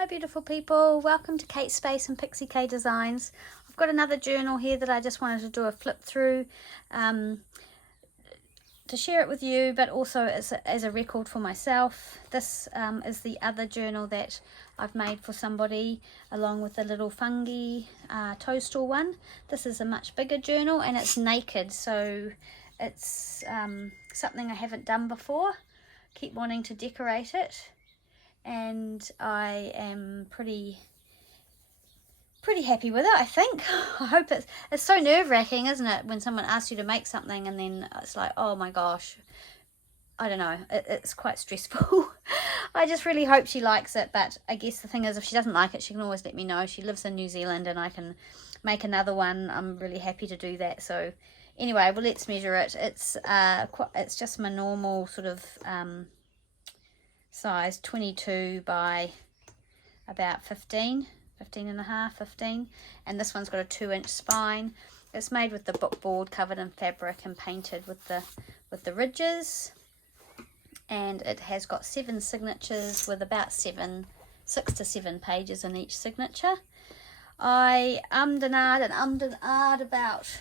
Hi beautiful people, welcome to Kate Space and Pixie K Designs. I've got another journal here that I just wanted to do a flip through to share it with you, but also as a record for myself. This is the other journal that I've made for somebody, along with the little fungi toadstool one. This is a much bigger journal and it's naked, so it's something I haven't done before. Keep wanting to decorate it, and I am pretty happy with it, I think. I hope it's so nerve-wracking, isn't it, when someone asks you to make something and then it's like, oh my gosh, I don't know, it's quite stressful. I just really hope she likes it, but I guess the thing is, if she doesn't like it, she can always let me know. She lives in New Zealand and I can make another one. I'm really happy to do that. So anyway, well, let's measure it. It's just my normal sort of size, 22 by about 15 and a half, 15, and this one's got a 2-inch spine. It's made with the book board, covered in fabric and painted with the ridges, and it has got 7 signatures with about 6 to 7 pages in each signature. I ummed and ahed about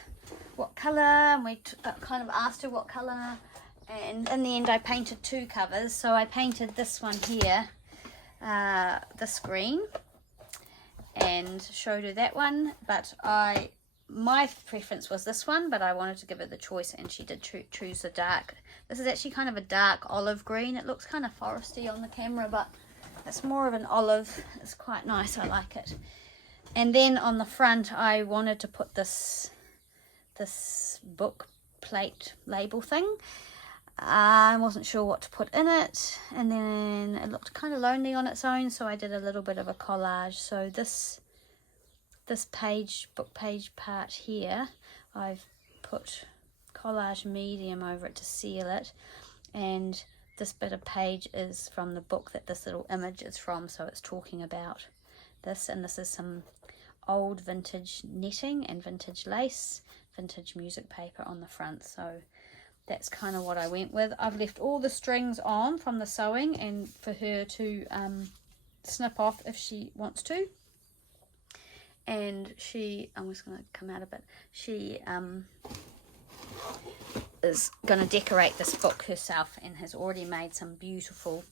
what colour, and we kind of asked her what colour, and in the end I painted 2 covers. So I painted this one here, this green, and showed her that one, but my preference was this one, but I wanted to give her the choice, and she did choose the dark. This is actually kind of a dark olive green. It looks kind of foresty on the camera, but it's more of an olive. It's quite nice, I like it. And then on the front I wanted to put this book plate label thing. I wasn't sure what to put in it, and then it looked kind of lonely on its own, so I did a little bit of a collage. So this book page part here, I've put collage medium over it to seal it, and this bit of page is from the book that this little image is from, so it's talking about this. And this is some old vintage netting and vintage lace, vintage music paper on the front. So that's kind of what I went with. I've left all the strings on from the sewing, and for her to snip off if she wants to. And I'm just going to come out of it. She is going to decorate this book herself and has already made some beautiful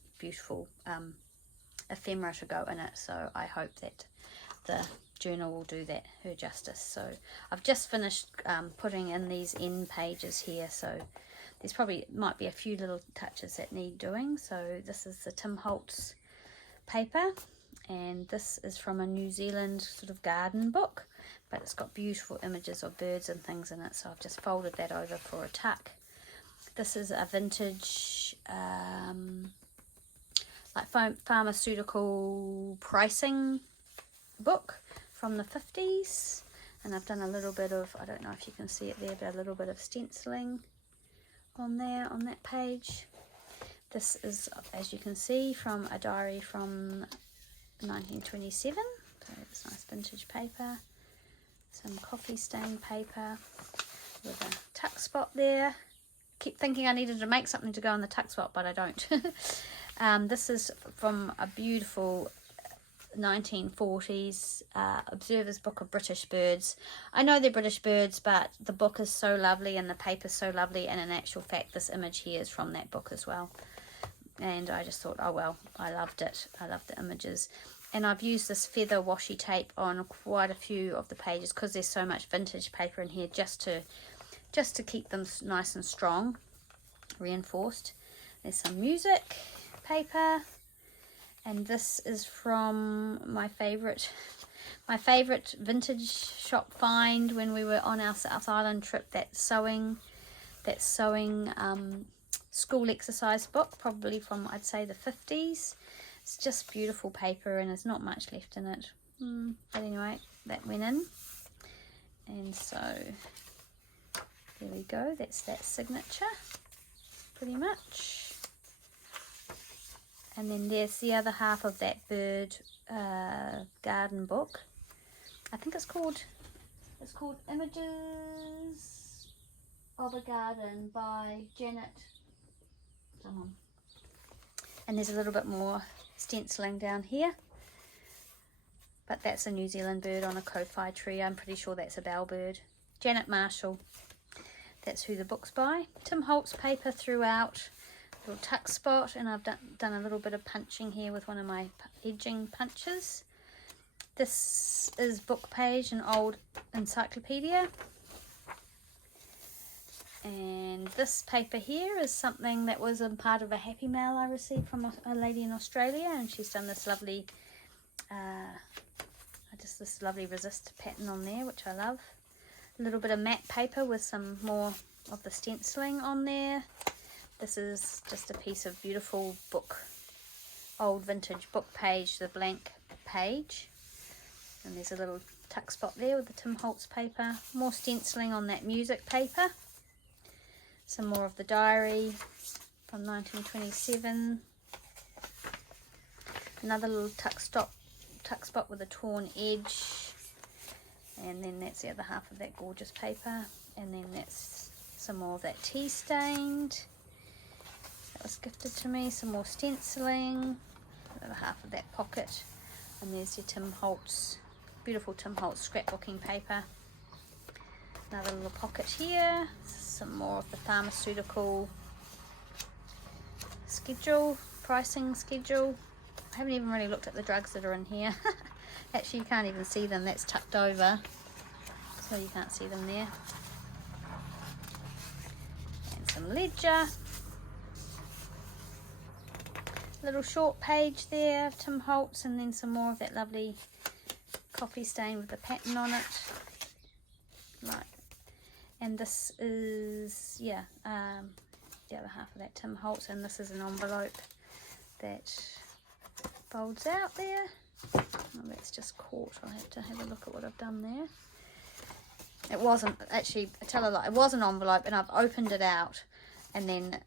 ephemera to go in it. So I hope that the journal will do her justice. So I've just finished putting in these end pages here, so there's might be a few little touches that need doing. So this is the Tim Holtz paper, and this is from a New Zealand sort of garden book, but it's got beautiful images of birds and things in it, so I've just folded that over for a tuck. This is a vintage like pharmaceutical pricing book from the 50s, and I've done a little bit of, I don't know if you can see it there, but a little bit of stenciling on there on that page. This is, as you can see, from a diary from 1927, so it's nice vintage paper, some coffee stain paper with a tuck spot there. Keep thinking I needed to make something to go in the tuck spot, but I don't. This is from a beautiful 1940s Observer's Book of British Birds. I know they're British birds, but the book is so lovely and the paper's so lovely, and in actual fact this image here is from that book as well. And I just thought, oh well, I loved it. I loved the images. And I've used this feather washi tape on quite a few of the pages because there's so much vintage paper in here, just to keep them nice and strong, reinforced. There's some music paper. And this is from my favourite vintage shop find when we were on our South Island trip, that sewing school exercise book, probably from, I'd say, the 50s. It's just beautiful paper and there's not much left in it. But anyway, that went in. And so there we go, that's that signature pretty much. And then there's the other half of that bird garden book. I think it's called Images of a Garden by Janet someone. And there's a little bit more stenciling down here. but that's a New Zealand bird on a kowhai tree. I'm pretty sure that's a bellbird. Janet Marshall, that's who the book's by. Tim Holtz paper throughout, little tuck spot, and I've done a little bit of punching here with one of my edging punches. This is book page, an old encyclopedia. And this paper here is something that was a part of a Happy Mail I received from a lady in Australia, and she's done this lovely, this lovely resist pattern on there, which I love. A little bit of matte paper with some more of the stenciling on there. This is just a piece of beautiful book, old vintage book page, the blank page. And there's a little tuck spot there with the Tim Holtz paper. More stenciling on that music paper. Some more of the diary from 1927. Another little tuck spot with a torn edge. And then that's the other half of that gorgeous paper. And then that's some more of that tea stained. That was gifted to me. Some more stenciling. The other half of that pocket. And there's your Tim Holtz, beautiful Tim Holtz scrapbooking paper. Another little pocket here. Some more of the pharmaceutical schedule, pricing schedule. I haven't even really looked at the drugs that are in here. Actually, you can't even see them. That's tucked over, so you can't see them there. And some ledger. Little short page there of Tim Holtz, and then some more of that lovely coffee stain with the pattern on it. Right. And this is, the other half of that Tim Holtz, and this is an envelope that folds out there. Oh, that's just caught. I'll have to have a look at what I've done there. It wasn't, actually, I tell a lie, it was an envelope, and I've opened it out, and then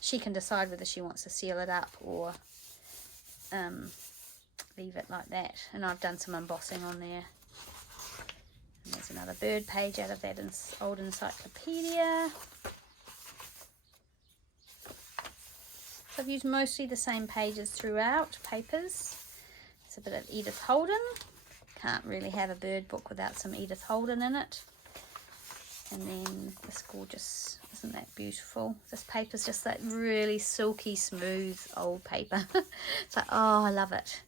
she can decide whether she wants to seal it up or leave it like that. And I've done some embossing on there. And there's another bird page out of that old encyclopedia. So I've used mostly the same pages throughout, papers. There's a bit of Edith Holden. Can't really have a bird book without some Edith Holden in it. And then this gorgeous, isn't that beautiful? This paper's just that really silky, smooth old paper. It's like, oh, I love it.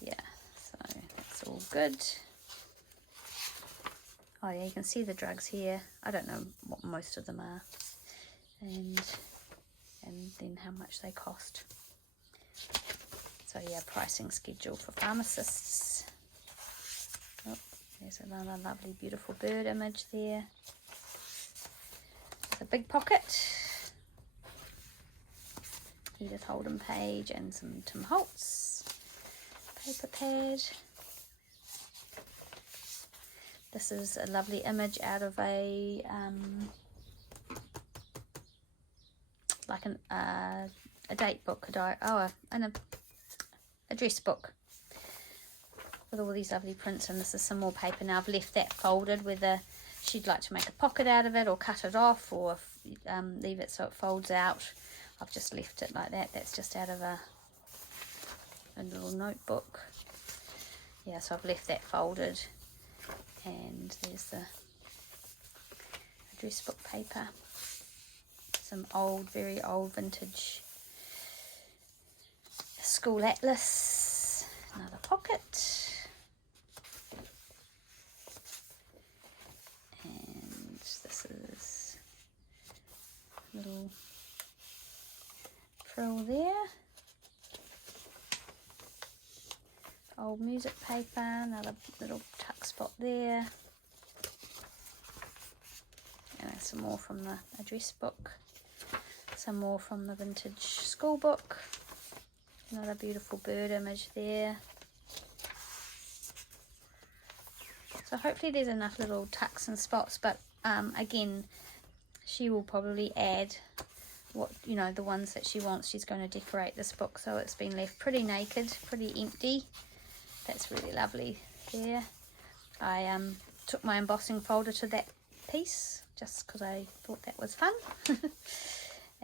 Yeah, so that's all good. Oh yeah, you can see the drugs here. I don't know what most of them are. And then how much they cost. So yeah, pricing schedule for pharmacists. Oh, there's another lovely beautiful bird image there. It's a big pocket. Edith Holden page and some Tim Holtz paper pad. This is a lovely image out of a like a date book, an address book with all these lovely prints. And this is some more paper. Now I've left that folded, whether she'd like to make a pocket out of it or cut it off or leave it so it folds out. I've just left it like that. That's just out of a little notebook. Yeah, so I've left that folded. And there's the address book paper. Some old, very old vintage school atlas. Another pocket. And this is a little frill there. Old music paper, another little tuck spot there. And there's some more from the address book. Some more from the vintage school book. Another beautiful bird image there. So hopefully there's enough little tucks and spots, but again, she will probably add the ones that she wants. She's going to decorate this book, so it's been left pretty naked, pretty empty. That's really lovely there. I took my embossing folder to that piece just because I thought that was fun.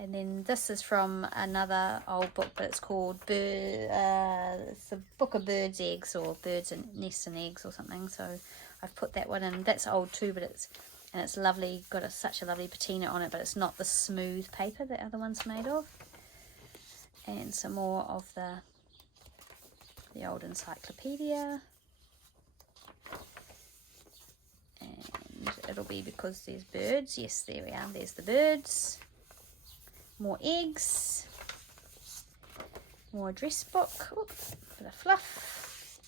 And then this is from another old book, but it's called it's a book of birds' eggs, or birds and nests and eggs or something. So I've put that one in. That's old too, but it's lovely. Got such a lovely patina on it, but it's not the smooth paper that other one's made of. And some more of the old encyclopedia. And it'll be because there's birds. Yes, there we are. There's the birds. More eggs, more address book, bit of fluff,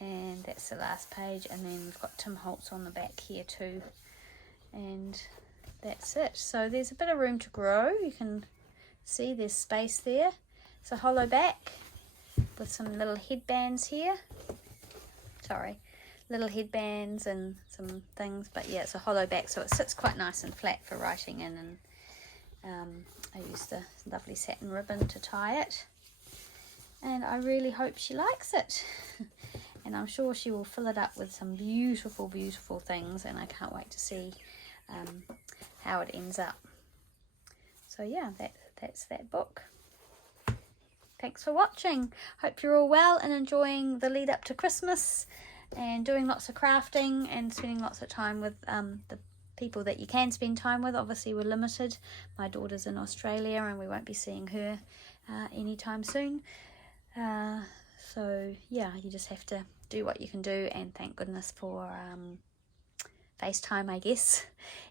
and that's the last page. And then we've got Tim Holtz on the back here too, and that's it. So there's a bit of room to grow. You can see there's space there. It's a hollow back with some little headbands here. Sorry, little headbands and some things, but yeah, it's a hollow back, so it sits quite nice and flat for writing in. And I used the lovely satin ribbon to tie it, and I really hope she likes it. And I'm sure she will fill it up with some beautiful, beautiful things, and I can't wait to see how it ends up. So yeah, that's that book. Thanks for watching. Hope you're all well and enjoying the lead up to Christmas and doing lots of crafting and spending lots of time with the people that you can spend time with. Obviously we're limited. My daughter's in Australia and we won't be seeing her anytime soon. So yeah, you just have to do what you can do, and thank goodness for FaceTime, I guess.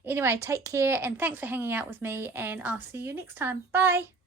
Anyway, take care and thanks for hanging out with me, and I'll see you next time. Bye!